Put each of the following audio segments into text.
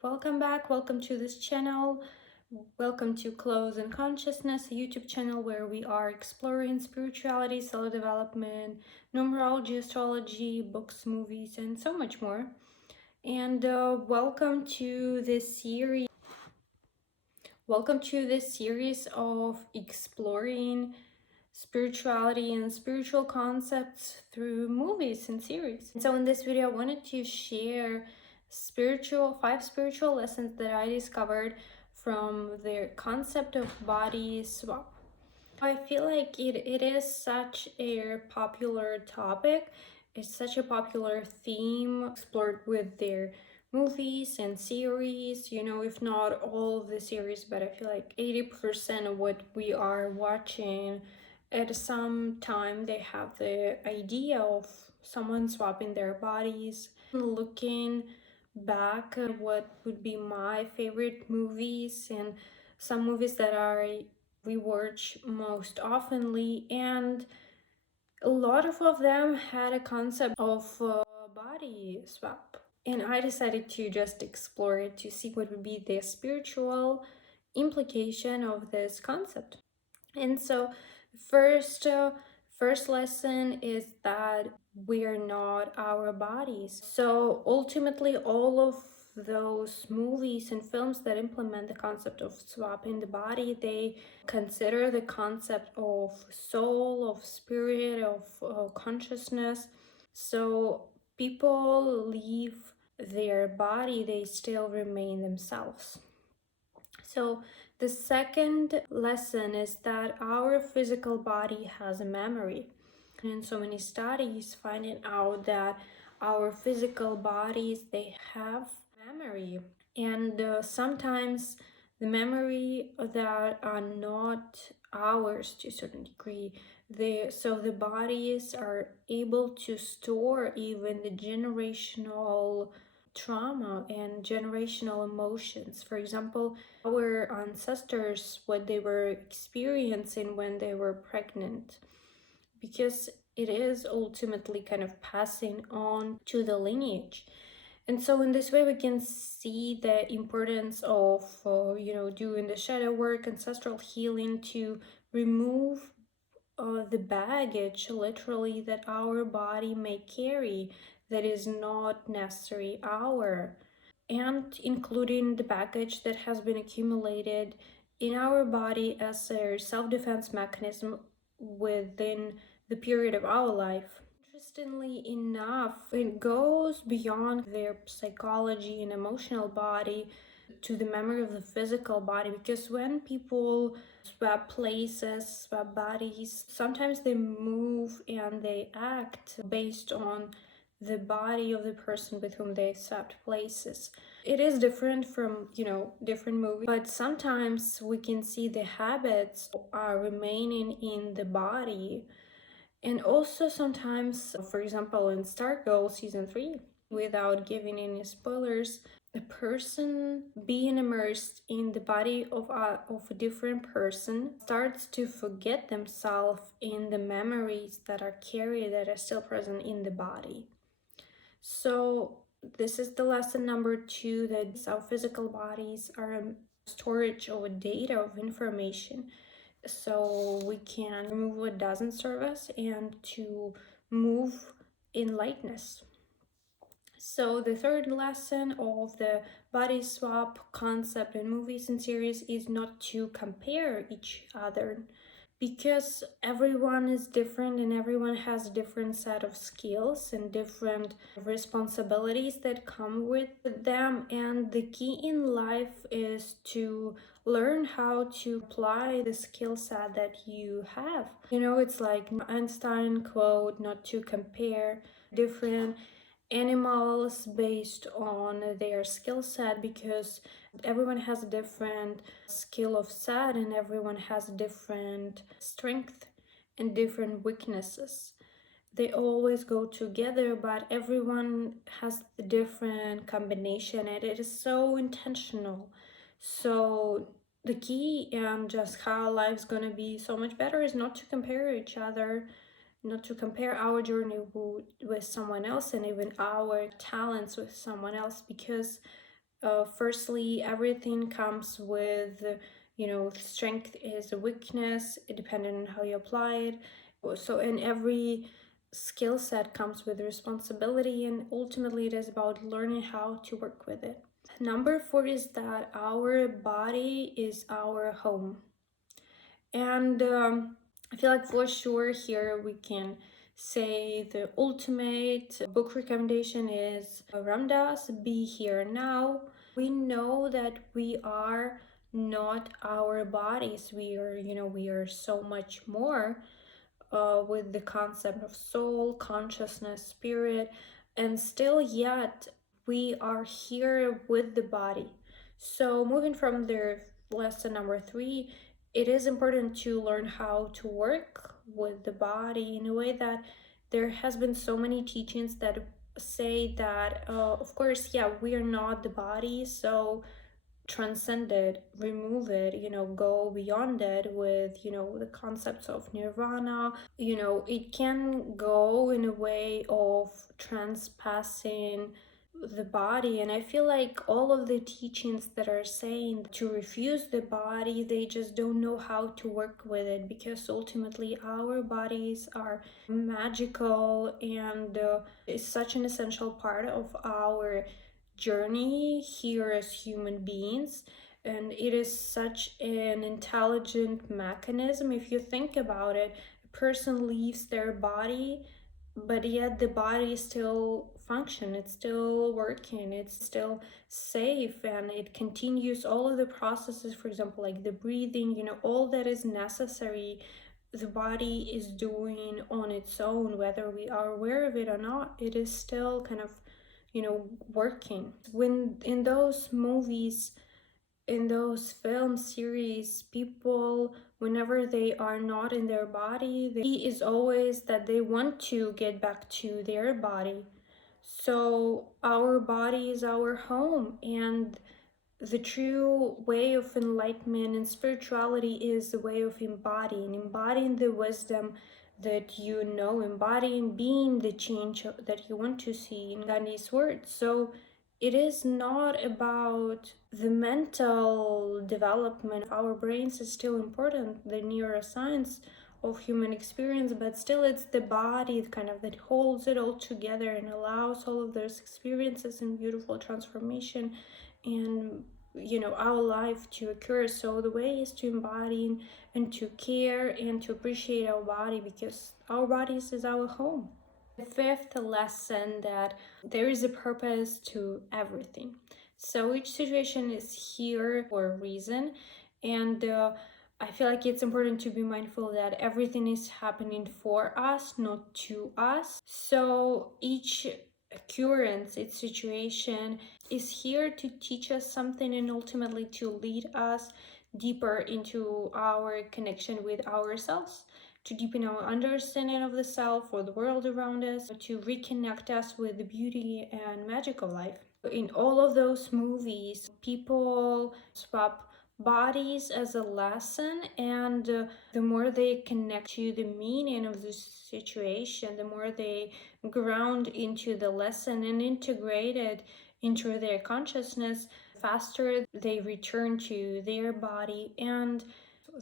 Welcome back, welcome to this channel. Welcome to Close and Consciousness, a YouTube channel where we are exploring spirituality, self-development, numerology, astrology, books, movies, and so much more. And welcome to this series. Welcome to this series of exploring spirituality and spiritual concepts through movies and series. And so in this video, I wanted to share five spiritual lessons that I discovered from the concept of body swap. I feel like it is such a popular topic. It's such a popular theme explored with their movies and series, if not all of the series, but I feel like 80% of what we are watching at some time they have the idea of someone swapping their bodies. Looking back at what would be my favorite movies and some movies that I rewatch most oftenly, and a lot of them had a concept of body swap, and I decided to just explore it to see what would be the spiritual implication of this concept. And so first lesson is that we're not our bodies. So ultimately all of those movies and films that implement the concept of swapping the body, they consider the concept of soul, of spirit, of consciousness. So people leave their body, they still remain themselves. So the second lesson is that our physical body has a memory. And so many studies finding out that our physical bodies, they have memory. And sometimes the memory that are not ours to a certain degree. So the bodies are able to store even the generational trauma and generational emotions. For example, our ancestors, what they were experiencing when they were pregnant, because it is ultimately kind of passing on to the lineage. And so in this way we can see the importance of doing the shadow work, ancestral healing, to remove the baggage literally that our body may carry that is not necessarily our, and including the baggage that has been accumulated in our body as a self-defense mechanism within the period of our life. Interestingly enough, it goes beyond their psychology and emotional body to the memory of the physical body, because when people swap places, swap bodies, sometimes they move and they act based on the body of the person with whom they swapped places. It is different from, different movies, but sometimes we can see the habits are remaining in the body. And also sometimes, for example, in Stargirl season 3, without giving any spoilers, a person being immersed in the body of a different person starts to forget themselves in the memories that are carried, that are still present in the body. So this is the lesson number 2, that our physical bodies are a storage of data, of information, so we can remove what doesn't serve us and to move in lightness. So the third lesson of the body swap concept in movies and series is not to compare each other, because everyone is different and everyone has a different set of skills and different responsibilities that come with them. And the key in life is to learn how to apply the skill set that you have. It's like Einstein quote, not to compare different animals based on their skill set, because everyone has a different skill of set and everyone has different strength and different weaknesses. They always go together, but everyone has a different combination, and it is so intentional. So the key and just how life's gonna be so much better is not to compare each other, not to compare our journey with someone else, and even our talents with someone else, because Firstly, everything comes with, strength is a weakness, depending on how you apply it. So, in every skill set comes with responsibility, and ultimately, it is about learning how to work with it. Number four is that our body is our home. And I feel like for sure here we can say the ultimate book recommendation is Ram Dass, Be Here Now. We know that we are not our bodies. We are so much more, with the concept of soul, consciousness, spirit, and still yet we are here with the body. So, moving from the lesson number three, it is important to learn how to work with the body in a way that there has been so many teachings that say that, of course, yeah, we are not the body, so transcend it, remove it, go beyond it with, the concepts of nirvana. It can go in a way of transpassing the body. And I feel like all of the teachings that are saying to refuse the body, they just don't know how to work with it, because ultimately our bodies are magical and is such an essential part of our journey here as human beings. And it is such an intelligent mechanism. If you think about it, a person leaves their body, but yet the body is still function, it's still working, it's still safe, and it continues all of the processes, for example, like the breathing, all that is necessary, the body is doing on its own, whether we are aware of it or not. It is still kind of, working. When in those movies, in those film series, people, whenever they are not in their body, the key is always that they want to get back to their body. So our body is our home, and the true way of enlightenment and spirituality is the way of embodying the wisdom that embodying being the change that you want to see in Gandhi's words. So it is not about the mental development of our brains is still important, the neuroscience of human experience, but still it's the body kind of that holds it all together and allows all of those experiences and beautiful transformation and our life to occur. So the way is to embody and to care and to appreciate our body, because our bodies is our home. The fifth lesson, that there is a purpose to everything. So each situation is here for a reason, and I feel like it's important to be mindful that everything is happening for us, not to us. So each occurrence, its situation is here to teach us something and ultimately to lead us deeper into our connection with ourselves, to deepen our understanding of the self or the world around us, to reconnect us with the beauty and magic of life. In all of those movies, people swap bodies as a lesson, and the more they connect to the meaning of the situation, the more they ground into the lesson and integrate it into their consciousness, faster they return to their body. And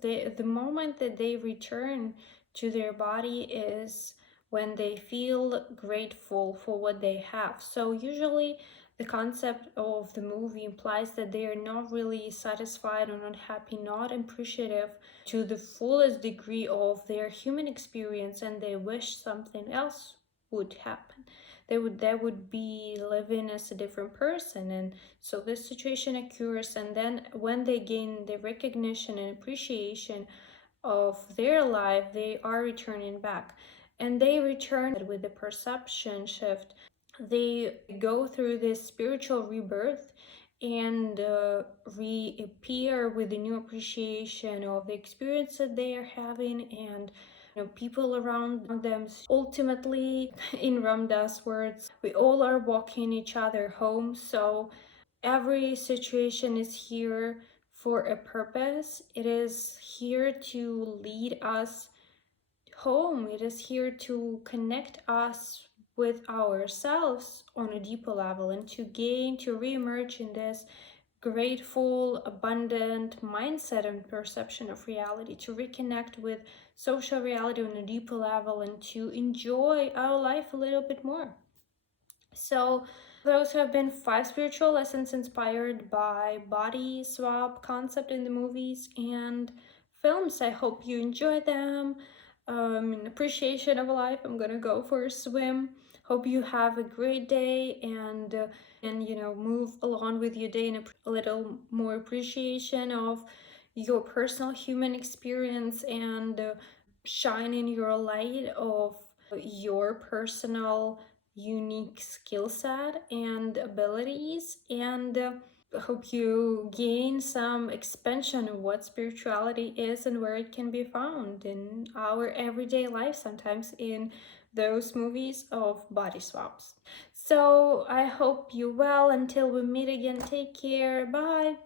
the moment that they return to their body is when they feel grateful for what they have. So usually the concept of the movie implies that they are not really satisfied or not happy, not appreciative to the fullest degree of their human experience, and they wish something else would happen. They would be living as a different person. And so this situation occurs, and then when they gain the recognition and appreciation of their life, they are returning back, and they return with the perception shift. They go through this spiritual rebirth and reappear with a new appreciation of the experience that they are having, and people around them. Ultimately, in Ram Dass words, we all are walking each other home. So every situation is here for a purpose. It is here to lead us home. It is here to connect us with ourselves on a deeper level, and to gain, to reemerge in this grateful, abundant mindset and perception of reality, to reconnect with social reality on a deeper level, and to enjoy our life a little bit more. So, those have been 5 spiritual lessons inspired by body swap concept in the movies and films. I hope you enjoyed them. In appreciation of life, I'm gonna go for a swim. Hope you have a great day, and move along with your day in a little more appreciation of your personal human experience, and shine in your light of your personal unique skill set and abilities, and hope you gain some expansion of what spirituality is and where it can be found in our everyday life, sometimes in those movies of body swaps. So I hope you well. Until we meet again, take care. Bye.